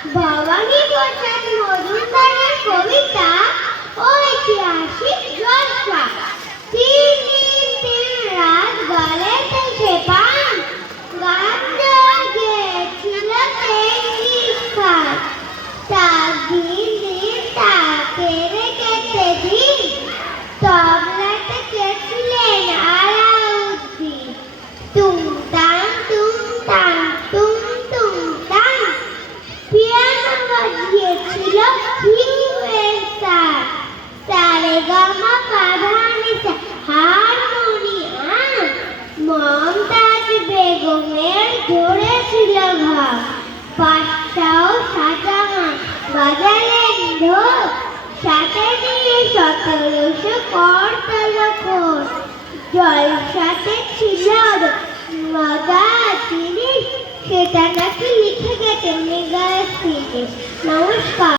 ভবানী প্রসাদ মজুমদারের কবিতা ঐতিহাসিক জলসা। তিন দিন তিন রাত গলেতে সে পান, গান দেওয়া গেছিল তেইশ খান। তার দিন দিন তাকে রেখেছে দিন, তবলাতে গেছিলেন আলাউদ্দিন। টুংটাং টুংটাং টুং টুংটাং, পিয়ানো বাজিয়েছিল হিউয়ের স্যার। সারেগামা পাধানিসা হারমোনিয়াম, মমতাজ বেগমের ঝরেছিল ঘাম। পাঁচটাও শাহজাহান বাজালেন ঢোল, সাথে নিয়ে 1700 করতল খোল। জলসাতে ছিল মজার জিনিস, সেটা নাকি লিখে গেছেন মেঘার সিরিজ। নমস্কার।